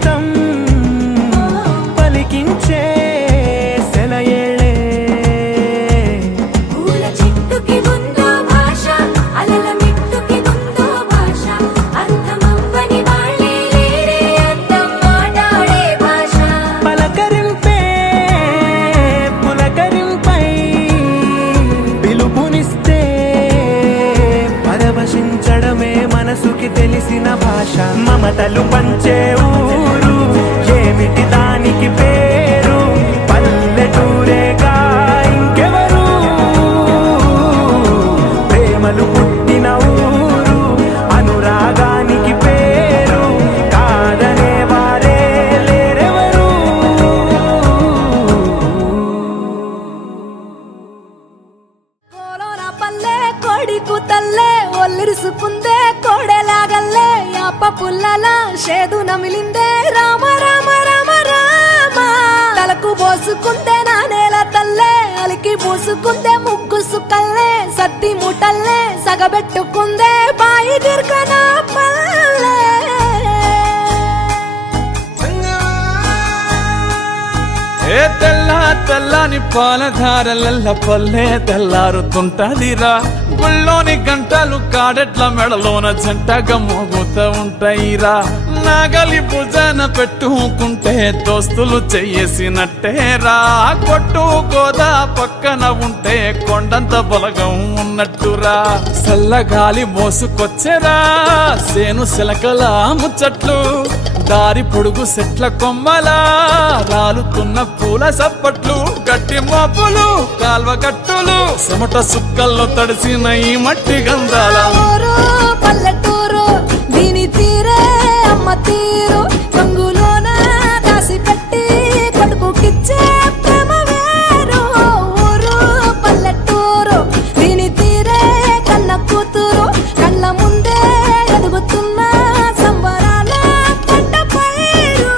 అమృతం పలికించే సెలయేళే పూల చెట్టుకి ఉందో భాష అలల మిట్టుకి ఉందో భాష అర్థమవ్వని వాళ్ళే లేరే అర్థం మాట్లాడే భాష పలకరింపే పులకరింపై పిలుపునిస్తే పరవశించడమే మనసుకి తెలిసిన భాష మమతలు పంచే ఊరు ఏమిటి దానికి పేరు పల్లెటూరేగా ఇంకెవరు ప్రేమలు పుట్టిన ఊరు అనురాగానికి పేరు కాదనే వారే లేరెవరు కోలోనా పల్లె కోడి కూతల్లే ఒల్లిరుసుకుందే కోడెలాగల్లే యాప పుల్లల షేదు నమిలిందే రామ రామ రామ రామ తలకు పోసుకుందే నానేల తల్లే అలికి పూసుకుందే ముగ్గు సుక్కల్లే సత్తి ముటల్లే సగబెట్టుకుందే బాయి దిర్కన పల్లె ఏ తెల్ల తెల్లని పాలధారలల్ల పల్లె తెల్లారుతుంటదిరా గుళ్ళోని గంటలు కాడెట్ల మెడలోన జంటగా మోగుతూ ఉంటాయిరా నాగలి భుజాన పెట్టుకుంటే దోస్తులు చెయ్యేసినట్టేరా కొట్టు గోదా పక్కన ఉంటే కొండంత బలగం ఉన్నట్టురా చల్లగాలి మోసుకొచ్చెరా సేను సిలకల ముచ్చట్లు దారి పొడుగు సెట్ల కొమ్మలా రాలుతున్న పూల సప్పట్లు గట్టి మోపులు కాల్వ గట్టులు చెమట సుక్కల్లో తడిసిన ఈ మట్టి గంధాల పల్లెటూరు దీని తీరే అమ్మ తీరు కంగులోన దాసి పెట్టి కొడుకుకిచ్చే ప్రేమ వేరు ఊరు పల్లెటూరు దీని తీరే కన్న కూతురు కళ్ళ ముందే ఎదుగుతున్న సంబరాల పంట పైరు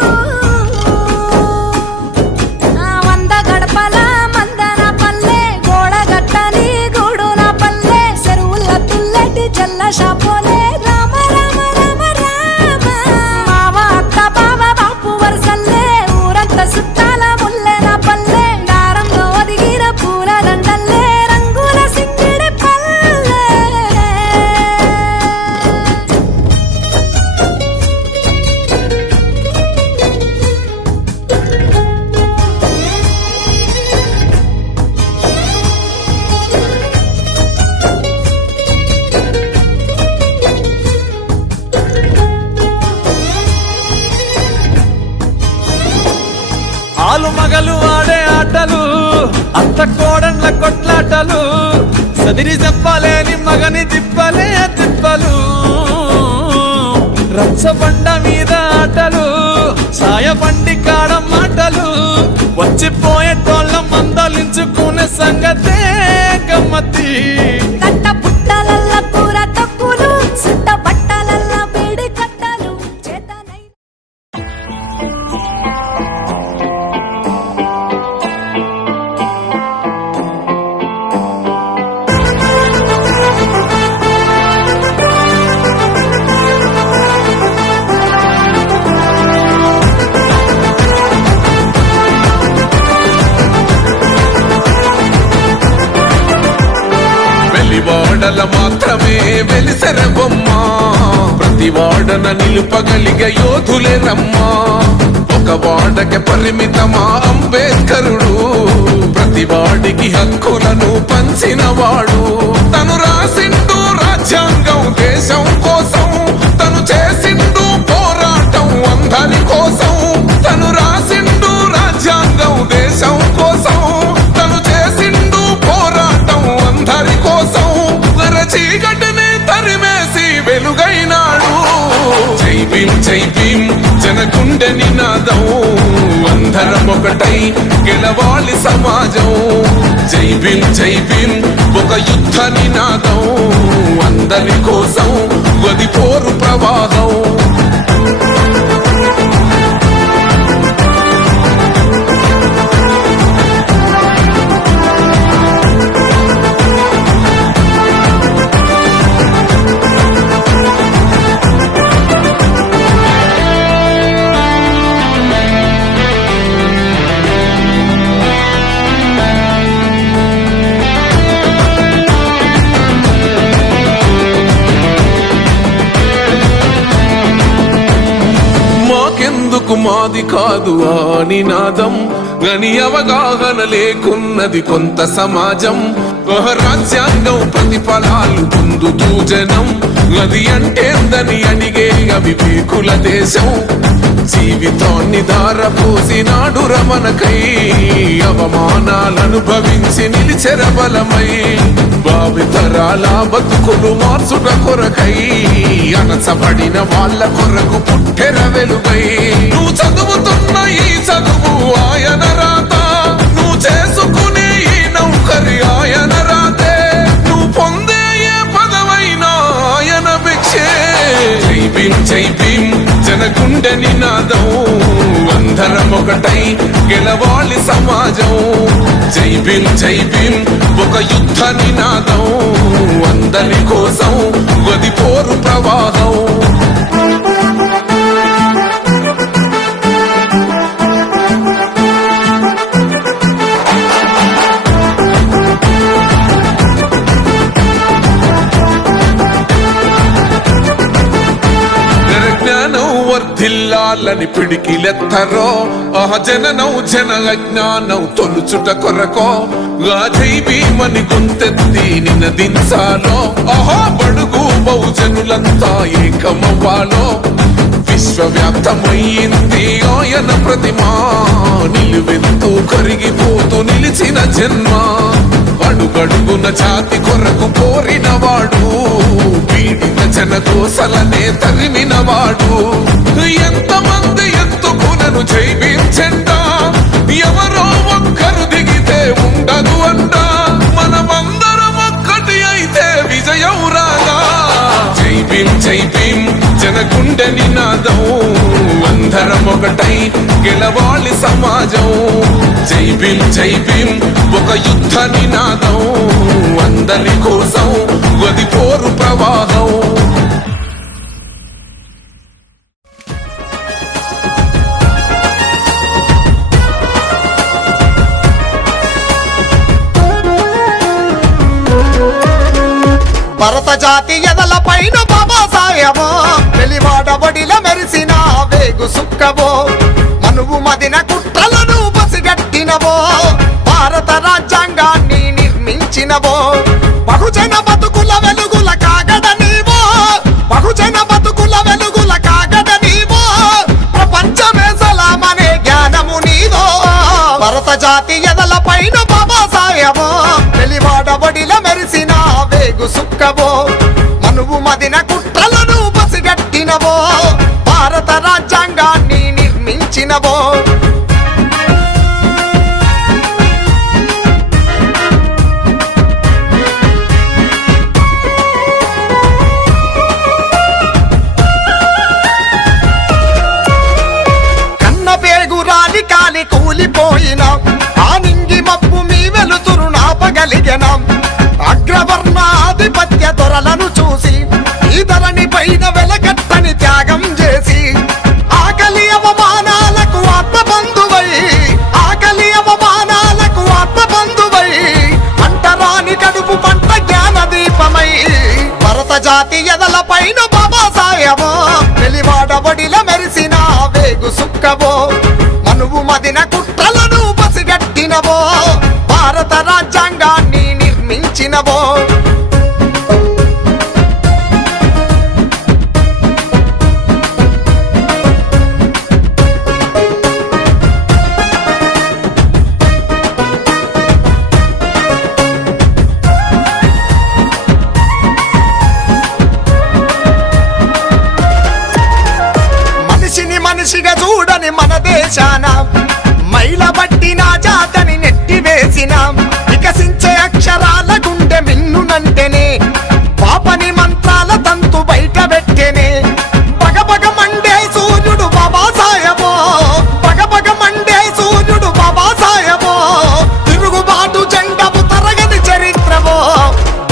వంద గడపల మందన పల్లె గోడ గట్టని గూడున పల్లె చెరువుల తుల్లటి చల్ల షాపోలే రామ రామ రామ రామ మావ అక్క బావ బాపు వరసల్లే ఊరంతా సుట్టాల ముల్లెన పల్లె దారంలో ఒదిగిన పూల దండల్లే రంగుల సింగిడి పల్లె ఆలు మగలు ఆడే ఆటలు అత్త కోడన్ల కొట్లాటలు సదిరి చెప్పలేని మగని తిప్పలే తిప్పలు రచ్చబండ మీద ఆటలు ఛాయ బండి కాడ మాటలు వచ్చిపోయేటోళ్ళ మందలించుకునే సంగతే గమ్మతి కట్ట పుట్టలల్ల కూర తక్కులు సుట్ట బట్టలల్ల వేడి కట్టలు చేతనై వెలివాడల మాత్రమే వెలిసెర బొమ్మ ప్రతి వాడన నిలుపగలిగే యోధులే రమ్మా ఒక వాడకి పరిమితమా అంబేద్కరుడు ప్రతి వాడికి హక్కులను పంచిన వాడు తను రాసిండు రాజ్యాంగం దేశం కోసం తను చేసిండు పోరాటం అందరి కోసం తను రాసిండు రాజ్యాంగం దేశం కోసం తను చేసిండు పోరాటం అందరి కోసం చీకటిని తరిమేసి వెలుగైనాడు జై భీం జనగుండె నినాదం అందరం ఒకటై గెలవాలి సమాజం జై భీం ఒక యుద్ధ నినాదం అందరి కోసం గది పోరు ప్రవాహం మాకెందుకు మాది కాదు ఆ నినాదం గని అవగాహన లేకున్నది కొంత సమాజం రాజ్యాంగం ప్రతిఫలాలు పొందుతూ జనం అది అంటేందని అడిగే అవివేకుల దేశం జీవితాన్ని ధారపోసినాడు రమణకై అవమానాలనుభవించి నిలిచెర బలమై భావితరాల బతుకులు మార్చుట కొరకై అనసబడిన వాళ్ళ కొరకు పుట్టెర వెలుగై నువ్వు చదువుతున్న ఈ చదువు ఆయన రాత నువ్వు చేసుకునే ఈ నౌకరి ఆయన రాతే నువ్వు పొందే ఏ పదవైనా ఆయన భిక్షే జై భీమ్ జై భీమ్ జనగుండె నినాదం అందరం ఒకటై గెలవాలి సమాజం జై భీమ్ ఒక యుద్ధ నినాదం అందరి కోసం గది పోరు ప్రవాహం వర్ధిల్లాలని పిడికిలెత్తరో జననం జన అజ్ఞానం తొలుచుట కొరకో జై భీమని గొంతెత్తి నినదించాలో బడుగు బహుజనులంతా ఏకమవ్వాలో విశ్వవ్యాప్తమయ్యింది ఆయన ప్రతిమా నిలువెత్తు కరిగిపోతూ నిలిచిన జన్మ అడుగడుగున జాతి కొరకు కోరినవాడు పీడిత జనకోసలనే తరిమినవాడు ఎంతమంది ఎత్తుకునను జై భీమ్ జెండా ఎవరో ఒక్కరు దిగితే ఉండదు అంట మనమందరం ఒక్కటి అయితే విజయం రాగా జై భీమ్ జనగుండె నినాదం అందరం ఒకటై గెలవాలి సమాజం జై భీమ్ ఒక యుద్ధ నినాదం అందరి కోసం గది పోరు ప్రవాహం భరత జాతి ఎదల పైన బాబాసాహెబో వెలివాడబడిల మెరిసిన వేగు సుక్కవో మనువు మదిన కుట్రలను పసిగట్టినవో భారత రాజ్యాంగాన్ని నిర్మించినవో బహుజన బతుకుల వెలుగుల కాగడ నీవో బహుజన బతుకుల వెలుగుల కాగడ నీవో ప్రపంచమే సలామనే జ్ఞానము నీదో భరత జాతి ఎదల పైన బాబాసాహెబో వెలివాడబడిల మెరిసిన వేగు సుక్కవో మనువు మదిన కుట్రలను పసిగట్టినవో భారత రాజ్యాంగాన్ని నిర్మించినవో కన్న పేగురాలి కాలి కూలిపోయిన ఆ నింగి మప్పు మీ వెలుతురు నాపగలిగిన అగ్రవర్ణాధిపత్య దొరలను చూసి ఈ ధరణి పైన వెలకట్టని త్యాగం చేసి ఆకలి అవమానాలకు ఆత్మబంధువై ఆకలి అవమానాలకు ఆత్మబంధువై అంటరాని కడుపు పంట జ్ఞాన దీపమై భరత జాతి ఎదల పైన బాబాసాహెబో వెలివాడబడిల మెరిసిన వేగు సుక్కవో మనువు మదిన కుట్రలను పసిగట్టినవో భారత రాజ్యాంగాన్ని నిర్మించినవో మనిషిని మనిషిగా చూడని మన దేశాన మైల బట్టిన జాతని నెట్టివేసిన వికసించే అక్షరాల గుండె మిన్నునంటేనే పాపని మంత్రాల తంతు బయట పెట్టేనే పగపగ మండే సూర్యుడు బాబాసాహెబో పగపగ మండే సూర్యుడు బాబాసాహెబో తిరుగుబాటు జెండము తరగని చరిత్రవో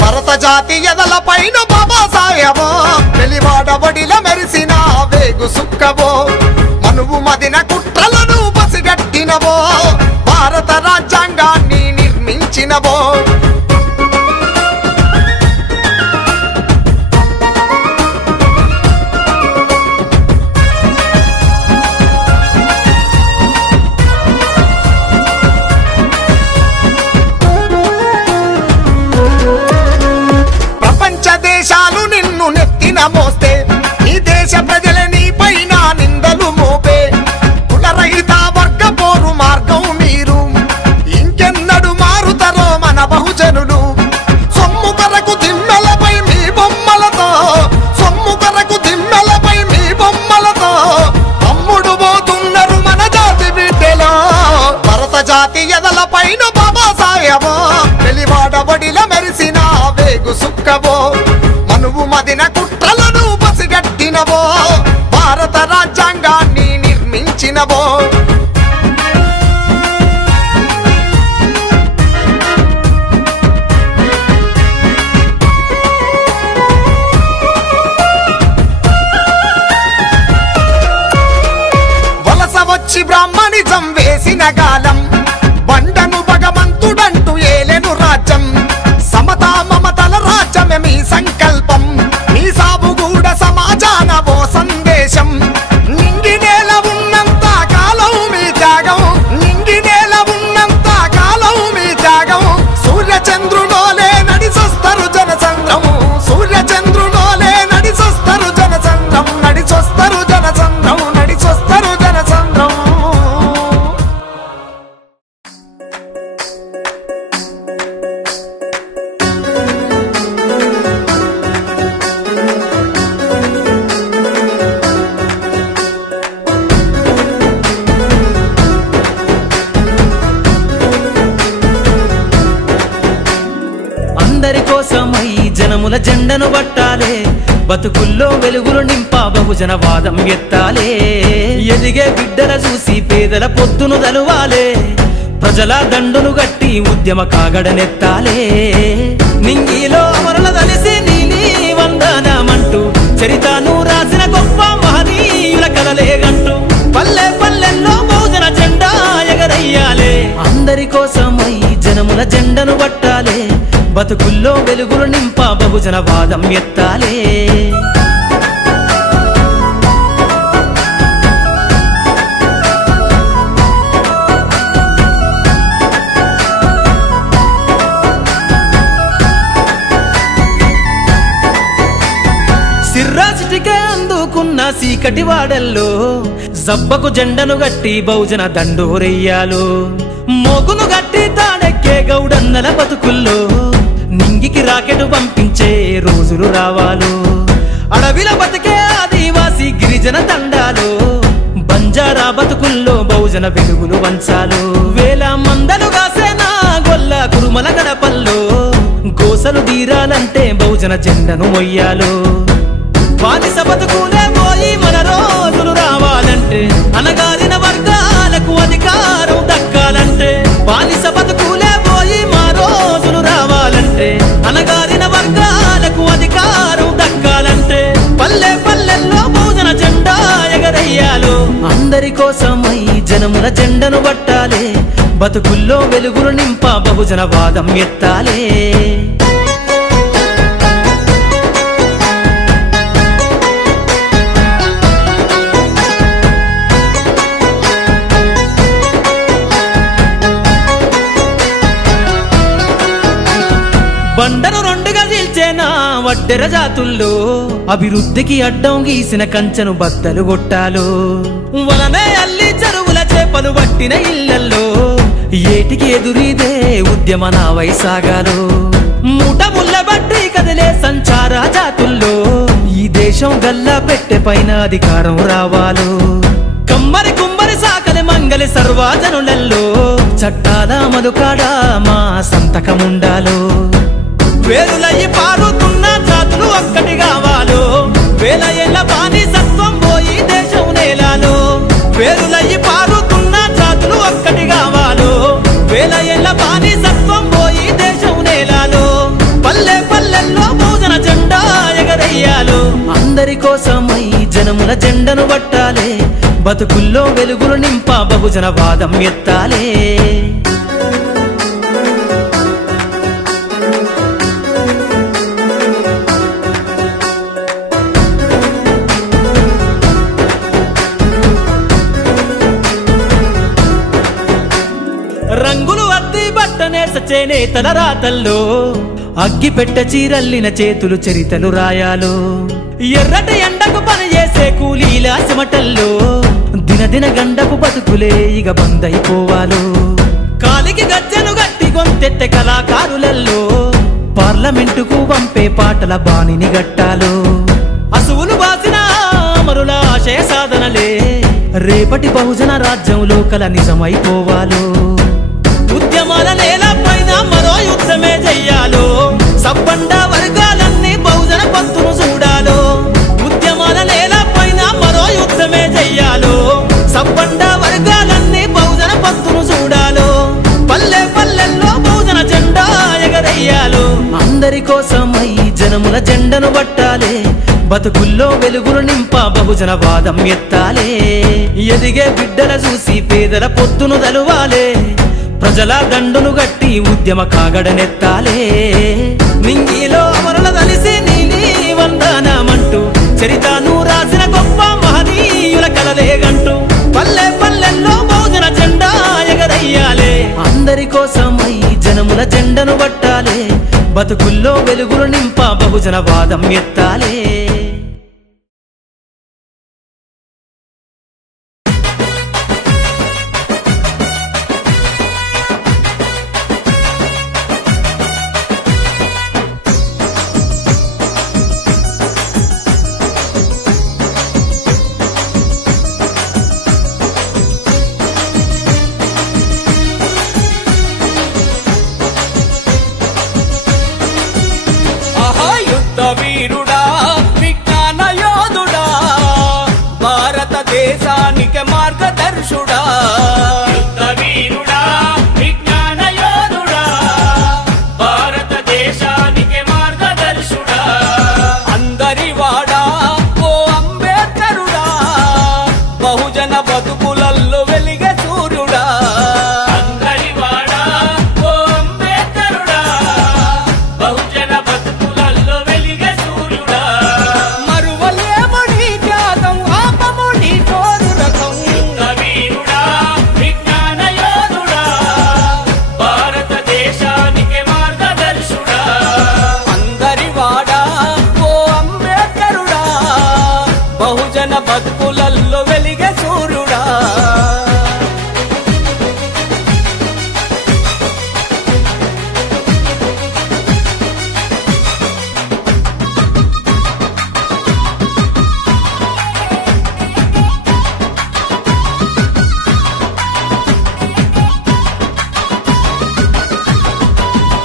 భరత జాతి ఎదల పైన బాబాసాహెబో వెలివాడబడిల మెరిసిన వేగు సుక్కవో మనువు మదిన కుట్రలను పసిగట్టినవో భారత రాజ్యాంగాన్ని నిర్మించినవో జాతి ఎదల పైన బాబా సాయబో వెలివాడబడిల మెరిసిన వేగు సుక్కవో మనువు మదిన కుట్రలను పసిగట్టినవో భారత రాజ్యాంగాన్ని నిర్మించినవో వలస వచ్చి బ్రాహ్మణిజం వేసిన గాలం బండను భగవంతుడంటూ ఏలెను రాజ్యం సమతా మమతల రాజ్యమే మీ సంకల్పం మీ సాబుగూడ సమాజాన ఓ సందేశం నింగి నేల ఉన్నంత కాలం మీ త్యాగం నింగి నేల ఉన్నంత కాలం మీ త్యాగం సూర్యచంద్రులోలే నడిచొస్తారు జనచంద్రం సూర్యచంద్రులోలే నడిచొస్తారు జనచంద్రం నడిచొస్తారు జనచంద్రం నడిచొస్తారు జనచంద్రం అందరి కోసమై జనముల జెండను పట్టాలే బతుకుల్లో వెలుగులు నింపా బహుజన వాదం ఎత్తాలే ఎదిగే బిడ్డల చూసి పేదల పొద్దును దలువాలే ప్రజల దండును గట్టి ఉద్యమ కాగడనెత్తాలే నింగిలో అమరుల దలిసి నీలి వందనమంటూ చరితను రాసిన గొప్ప మహనీయుల కలలేగంటూ పల్లె పల్లెల్లో బహుజన జెండా ఎగరయ్యాలే అందరి కోసమై జనముల జెండను పట్టాలే బతుకుల్లో వెలుగులు నింపా బహుజన వాదం ఎత్తాలే సిర్రాసిటికే అందుకున్న సీకటి వాడల్లో జబ్బకు జెండను గట్టి బహుజన దండోరెయ్యాలు మోగును గట్టి తాడెక్కే గౌడన్నల బతుకుల్లో నింగికి రాకెట్ పంపించే రోజులు రావాలు అడవిల బతికే ఆదివాసి గిరిజన తండాలు బంజారా బతుకుల్లో బహుజన వెలుగులు వంచాలు వేల మందలు కాసేనా గొల్ల కురుమల గడపల్లో గోసలు తీరాలంటే బహుజన జెండను మొయ్యాలు బానిస బతుకులే పోయి మన రోజులు రావాలంటే అనగారిన వర్గాలకు అధికారం దక్కాలంటే బానిస బతుకులే పోయి మా రోజులు రావాలంటే అనగారిన వర్గాలకు అధికారం దక్కాలంటే పల్లె పల్లెల్లో బహుజన జెండా ఎగరయ్యాలు అందరి కోసమై జనముల జెండను పట్టాలే బతుకుల్లో వెలుగులు నింపా బహుజన వాదం ఎత్తాలే బండను రెండుగా చీల్చేనా వడ్డెర జాతుల్లో అభివృద్ధికి అడ్డం గీసిన కంచెను బద్దలు కొట్టాలు వలనే అల్లి చెరువుల చేపలు పట్టిన ఇళ్లల్లో ఏటికి ఎదురీదే ఉద్యమ నావై సాగాలు మూట ముళ్ళ బట్టి కదిలే సంచార జాతుల్లో ఈ దేశం గల్లా పెట్టె పైన అధికారం రావాలు కమ్మరి కుమ్మరి సాకలి మంగలి సర్వజనులలో చట్టాల అమలుకాడా మా సంతకముండాలు వేరులయ్యి పారుతున్న జాతులు ఒక్కటి కావాలో వేల ఏళ్ళ బానిసత్వం పోయి దేశం నేలాలో వేరులయ్యి పారుతున్న జాతులు ఒక్కటి కావాలో వేల ఏళ్ళ బానిసత్వం పోయి దేశం నేలాలో పల్లె పల్లెల్లో బహుజన జెండా ఎగరయ్యాలో అందరి కోసమై జనముల జెండను పట్టాలే బతుకుల్లో వెలుగులు నింపా బహుజన వాదం ఎత్తాలే రంగులు అద్ది బట్టనేస చేనేతల రాతల్లో అగ్గి పెట్ట చీరల్లిన చేతులు చరితలు రాయాలు ఎర్రటి ఎండకు పని చేసే కూలీల చెమటల్లో దినదిన గండపు బతుకులే ఇక బందైపోవాలు కాలికి గజ్జెను గట్టి గొంతెత్తె కళాకారులల్లో పార్లమెంటుకు పంపే పాటల బాణిని గట్టాలు అసువులు బాసిన అమరుల ఆశయ సాధనలే రేపటి బహుజన రాజ్యంలో కల నిజమైపోవాలు యుద్ధమే చెయ్యాలో సబ్బండ వర్గాలన్నీ బహుజన పంతును చూడాలో ఉద్యమాల నేల పైన మరో యుద్ధమే చెయ్యాలో సబ్బండ వర్గాలన్నీ బహుజన పంతును చూడాలో పల్లె పల్లెల్లో బహుజన జెండా ఎగరయ్యాలో అందరి కోసమై జనముల జెండను పట్టాలే బతుకుల్లో వెలుగులు నింప బహుజన వాదం ఎత్తాలే ఎదిగే బిడ్డల చూసి పేదల పొద్దును దలువాలే ప్రజల దండును గట్టి ఉద్యమ కాగడనెత్తాలే నింగిలో అమరుల కలిసి నీలి వందనమంటూ చరితను రాసిన గొప్ప మహనీయుల కలలేగంటూ పల్లె పల్లెల్లో బహుజన జెండా ఎగరయ్యాలే అందరి కోసమై జనముల జెండను పట్టాలే బతుకుల్లో వెలుగులు నింప బహుజన వాదం ఎత్తాలే వీరుడా విజ్ఞాన యోధుడా భారతదేశానికి మార్గదర్శుడా యుద్ధ వీరుడా విజ్ఞాన యోధుడా భారతదేశానికి మార్గదర్శుడా అందరి వాడా ఓ అంబేద్కరుడా బహుజన బతుకులల్లో వెలిగే సూర్యుడా అందరి వాడా ఓ అంబేద్కరుడా బహుజన బతుకులల్లో వెలిగే సూర్యుడా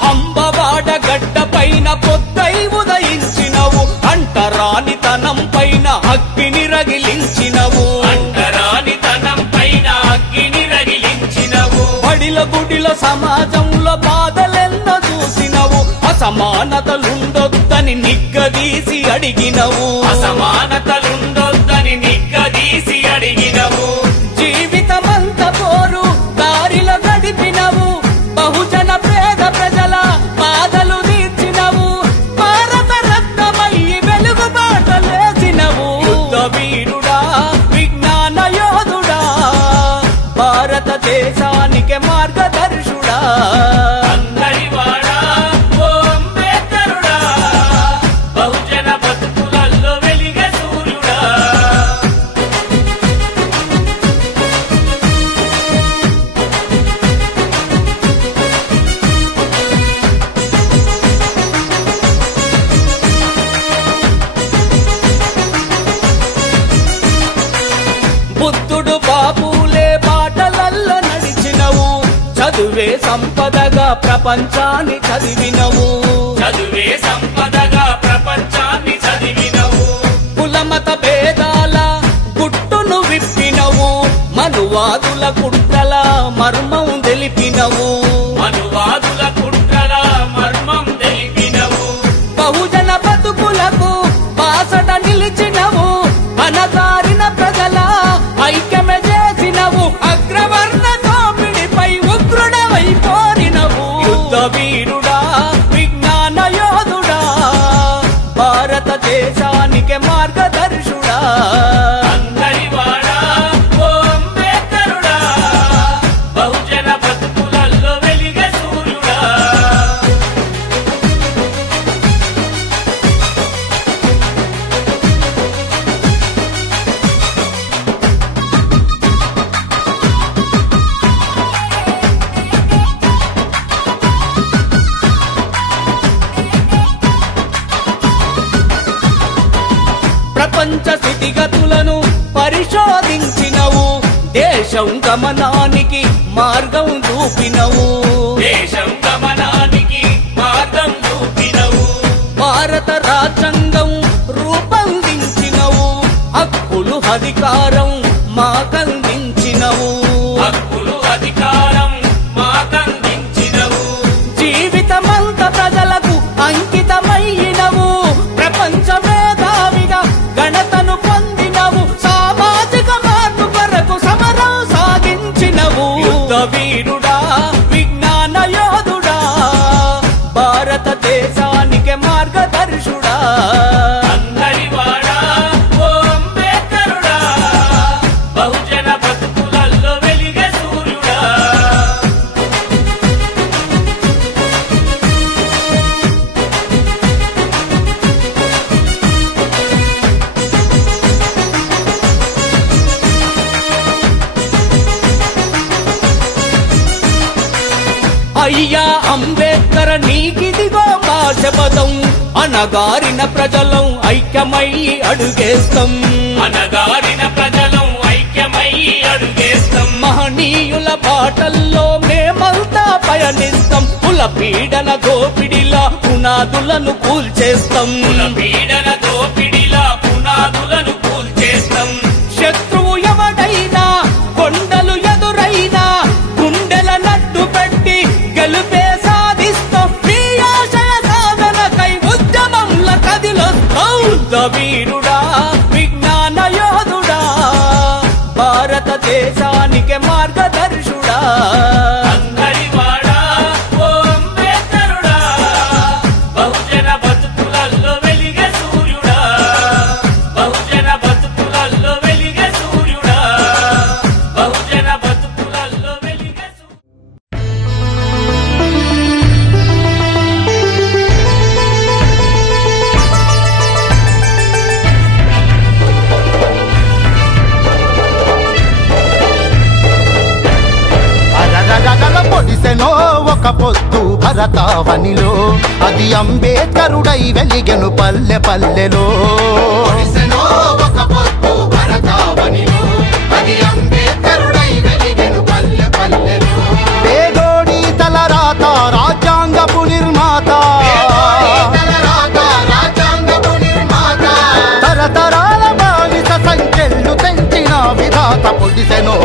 అంబవాడ గడ్డ పైన పొద్దై ఉదయించినవు అంటరానితనం పైన అగ్గిని రగిలించినవు అంటరానితనం పైన అగ్గిని రగిలించినవు బడిల గుడిల సమాజంలో బాధలెన్నో చూసినవు అసమానతలుండొద్దని నిగ్గదీసి అడిగినవు అసమానతలుండొద్దని నిగ్గదీసి అడిగినవు జీవితమంత పోరు దారిలో గడిపినవు బహుజన పేద ప్రజల బాధలు తీర్చినవు భారత రత్నమయ్యి వెలుగు బాటలేసినవు యుద్ధ వీరుడా విజ్ఞాన యోధుడా భారతదేశానికి మార్గదర్శుడా అందరి వాడా ఓ అంబేద్కరుడా బహుజన బతుకులల్లో వెలిగే సూర్యుడా బుద్ధుడు బాపులే బాటలల్లో నడిచినవు చదువే సంపదగా ప్రపంచాన్ని చదివినవు చదువే సంపదగా ప్రపంచాన్ని చదివినవు కులమత భేదాల గుట్టును విప్పినవు మనువాదుల కుట్రల మర్మం తెలిపినవు మనువాదుల కుట్రల మర్మం తెలిపినవు బహుజన బతుకులకు బాసట నిలిచినవు అనగారిన ప్రజల ఐక్యమే చేసినవు అగ్రవర్ణ దోపిడిపై ఉగ్రుడవై పోరినవు యుద్ధ వీరుడా విజ్ఞాన యోధుడా భారతదేశానికి మార్గదర్శుడా అందరి వాడా ఓ అంబేద్కరుడా బహుజన బతుకులల్లో వెలిగే సూర్యుడా ప్రపంచ స్థితిగతులను పరిశోధించినవు దేశం గమనానికి మార్గం చూపినవు దేశం గమనానికి రాజ్యాంగం రూపొందించినవు హక్కులు అధికారం మాకందించినవు హక్కులు అధికారం మాకందించినవు జీవితమంత ప్రజలకు అంకితమైనవు ప్రపంచ మేధావిగా గణతను పొందినవు సామాజిక మార్పు కొరకు సమరం సాగించినవు యుద్ధ వీరుడా విజ్ఞాన యోధుడా భారతదేశానికి మార్గదర్శుడా అందరివాడా ఓ అంబేద్కరుడా బహుజన బతుకులలో వెలిగే సూర్యుడా అయ్యా అంబేద్కర్ నీకిదిగో మా శపథం అనగారిన ప్రజలం ఐక్యమై అడుగేస్తాం అనగారిన ప్రజలం ఐక్యమై అడుగేస్తాం మహనీయుల బాటల్లో మేమంతా పయనిస్తాం కుల పీడన దోపిడిలా పునాదులను కూల్చేస్తాం కుల పీడన దోపిడిలా పునాదులను కూల్చేస్తాం శత్రువు ఎవడైనా కొండలు ఎదురైనా గుండెల నడ్డు పెట్టి గెలుపే సాధిస్తాం మీ ఆశయ సాధనకై ఉద్యమంల కదిలొస్తాం యుద్ధ వీరుడా విజ్ఞాన యోధుడా భారతదేశానికి మార్గదర్శుడా అందరివాడా ఓ అంబేద్కరుడా బహుజన బతుకులలో వెలిగే సూర్యుడా బహుజన బతుకులలో వెలిగే సూర్యుడా బహుజన బతుకులలో వెలిగే పొడిసెనో ఒక పొద్దు భరతావనిలో అది అంబేద్కరుడై వెలిగెను పల్లె పల్లెలో పొడిసెనో ఒక పొద్దు భరతావనిలో అది అంబేద్కరుడై వెలిగెను పల్లె పల్లెలో పేదోడి తలరాత రాజ్యాంగపు నిర్మాత తరతరాల బానిస సంఖ్యలు తెంచిన విధాత పొడిసెనో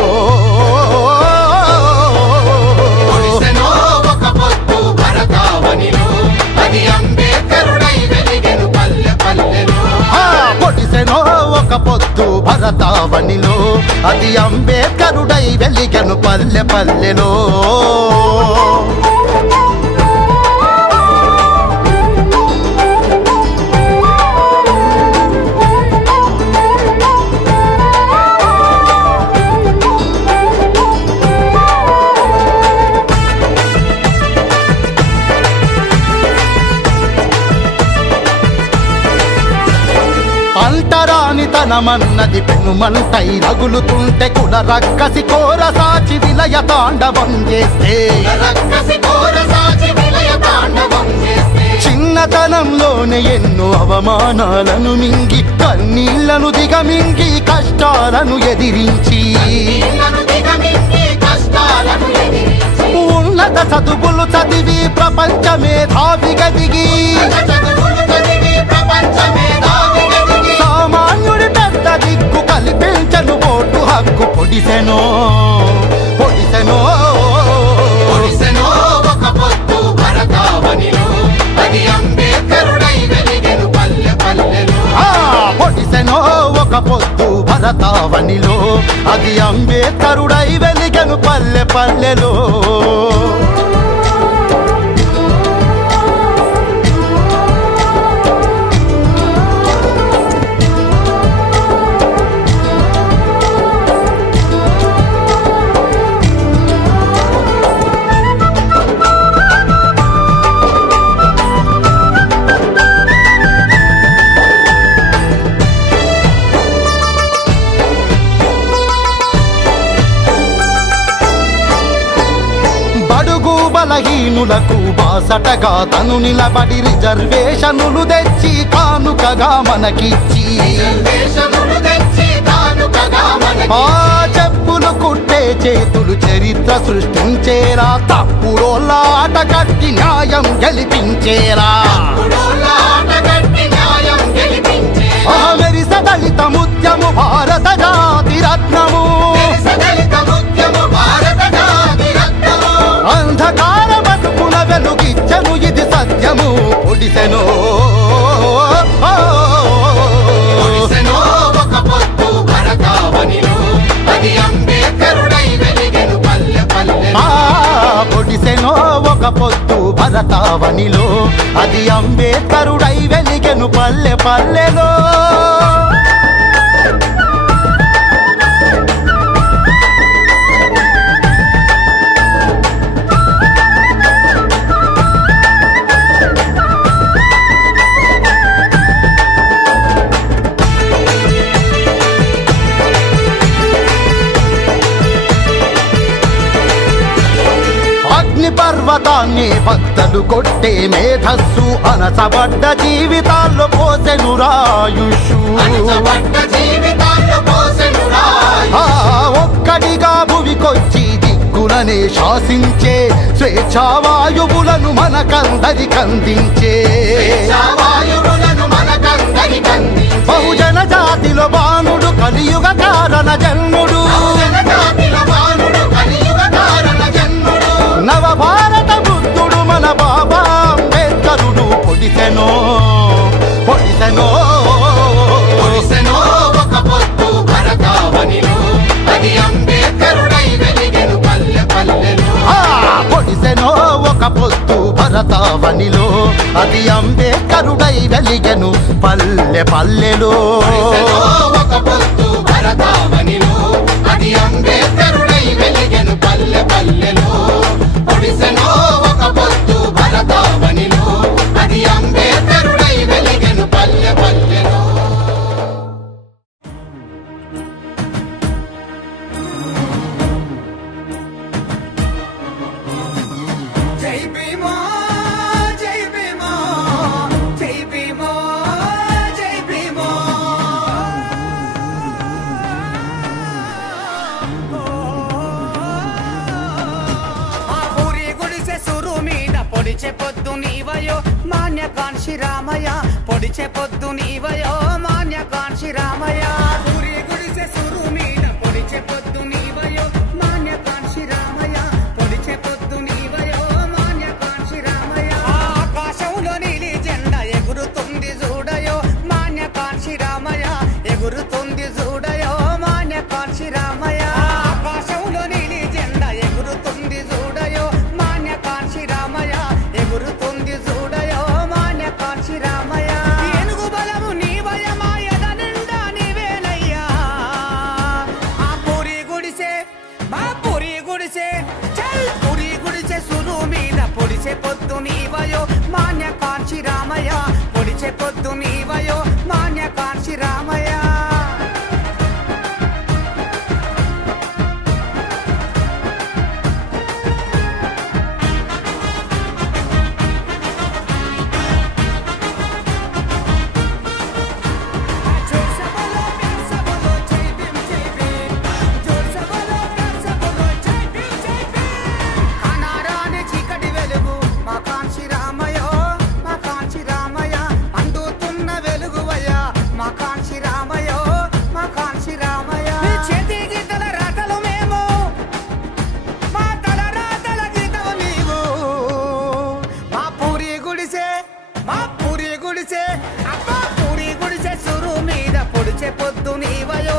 ఒక పొద్దు భరతావనిలో అది అంబేద్కరుడై వెలిగెను పల్లె పల్లెలో అంటరానితనమన్నది పెనుమంటై రగులుతుంటే కుల రక్కసి కోర సాచి విలయ తాండవం చేస్తే చిన్నతనంలోనే ఎన్నో అవమానాలను మింగి కన్నీళ్లను దిగమింగి కష్టాలను ఎదిరించి ఉన్నత చదువులు చదివి ప్రపంచ మేధావిగా దిగి సామాన్యుడి పెద్ద దిక్కు కల్పించను ఓటు హక్కు పొడిసెనో పొడిసెనో పొడిసెనో ఒక పొద్దు భరతావనిలో అది అంబేద్కరుడై వెలిగెను పల్లె పల్లెలో పొడిసెనో ఒక పొద్దు భరతావనిలో అది అంబేద్కరుడై వెలిగెను పల్లె పల్లెలో బలహీనులకు బాసటగా తను నిలబడి రిజర్వేషనులు తెచ్చి కానుకగా మనకిచ్చి ఆ చెప్పులు కుట్టే చేతులు చరిత్ర సృష్టించేరా తప్పుడోళ్ళ ఆట కట్టి న్యాయం గెలిపించేరా మెరిస దళిత ముత్యము భారత జాతి రత్నము అంధకార బతుకుల వెలుగిచ్చను ఇది సత్యము ఒడిసెనో ఒక పొత్తు భరతావనిలో అది అంబేద్కరుడై వెలిగెను పల్లె పల్లె పొడిసెనో ఒక పొత్తు భరతావనిలో అది అంబేద్కరుడై వెలిగెను పల్లె పల్లెలో పర్వతాన్ని భక్తలు కొట్టే మేధస్సు అనసబడ్డ జీవితాల్లో పోసెనురాయుషు ఒక్కడిగా భువికొచ్చి దిక్కులనే శాసించే స్వేచ్ఛావాయువులను మనకందరికందించే బహుజన జాతిలో బాణుడు కలియుగ కారణ జన్ముడు నవ భారత బుద్ధుడు మన బాబా అంబేద్కరుడు పొడిసెనో పొడిసెనో పొడిసెనో ఒక పొత్తు భరతావనిలో అది అంబేద్కరుడై వెలిగెను పల్లె పల్లెలో పొడిసెనో ఒక పొత్తు భరతావనిలో అది అంబేద్కరుడై వెలిగెను పల్లె పల్లెలో ఒక పొత్తు భరతావనిలో అది అంబేద్కరుడై వెలిగెను పల్లె పల్లెలో పొడిసెనో ఒక పొత్తు భరతావనిలో అది అంబేద్కరుడై వెలిగెను పల్లె పల్లెలో జై భీమా జై భీమా జై భీమా జై భీమా పూరి గుడిసె సురు మీద పొడిచే పొద్దు నీవయో మాన్యకాంక్షి రామయ్య పొడిచే పొద్దు నీవయో మాన్యకాంక్షి రామయ్య పూరి గుడిసె సురు మీద పొడిచే పొద్దు నీవయో మాన్యకాంక్షి రామయ్య పొడిచే పొద్దు నీవయో మాన్యకాంక్షి రామయ్య ఆకాశంలో నీలి జెండా ఎగురుతుంది చూడయో మాన్యకాంక్షి రామయ్య ఎగురుతుంది చూడయో మాన్యకాంక్షి రామయ్య ఆకాశంలో నీలి జెండా ఎగురుతుంది చూడయో మాన్యకాంక్షి రామయ్య ఎగురుతుంది చూడయో మాన్యకాంక్షి రామయ్య ఏనుగు బలము నీవయ మాయద నిండా నీవేనయ్యా ఆ పూరి గుడిసె మా పూరి గుడిసె చల్ పూరి గుడిసె సురు మీద పొడిసే పొద్దు నీవయో మాన్యకాంక్షి రామయ్య పొడిచే పొద్దు నీవయో మాన్యకాంక్షి రామయ్య అనారాని చీకటి వెలుగు మా కాంక్షి రామయ్య మా కాంక్షి రామయ్య అందుతున్న వెలుగువయ్యా మా కాంక్షి రామయ్య మా కాంక్షి రామయ్య మీ చేతి గీతల రాతలు మేము మా తల రాతల గీతలు నీవు మా పూరి గుడిసె అబ్బా పూరి గుడిసె సురు మీద పొడిచే పొద్దు నీవయో